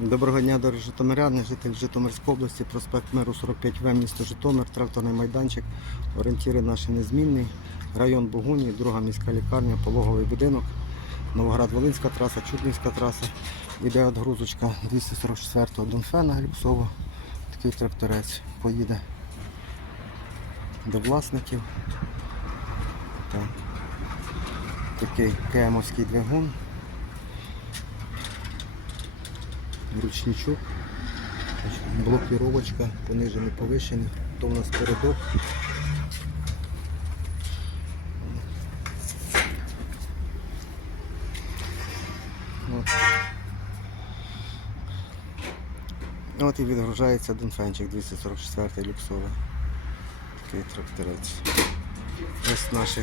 Доброго дня, дорогі житомиряни, житель Житомирської області, проспект Миру 45В, місто Житомир, тракторний майданчик, орієнтіри наші незмінний, район Богуні, друга міська лікарня, пологовий будинок, Новоград-Волинська траса, Чуднівська траса. Іде відгрузочка 244-го Донфена Глібсово. Такий тракторець поїде до власників. Так. Такий кемовський двигун. Ручничок, блокіровочка, понижений, повишений, то у нас передок. От. От і відгружається Донфенчик 244 люксовий. Такий тракторець. Ось наші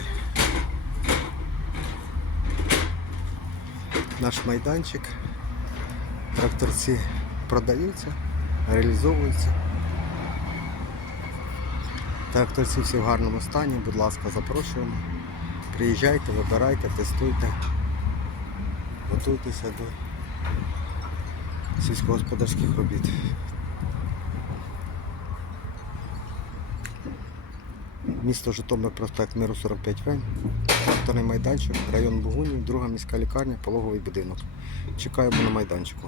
наш майданчик. Тракторці продаються, реалізовуються. Тракторці всі в гарному стані, будь ласка, запрошуємо. Приїжджайте, вибирайте, тестуйте, готуйтеся до сільськогосподарських робіт. Місто Житомир, проспект Миру 45В, тракторний майданчик, район Бугуні, друга міська лікарня, пологовий будинок. Чекаємо на майданчику.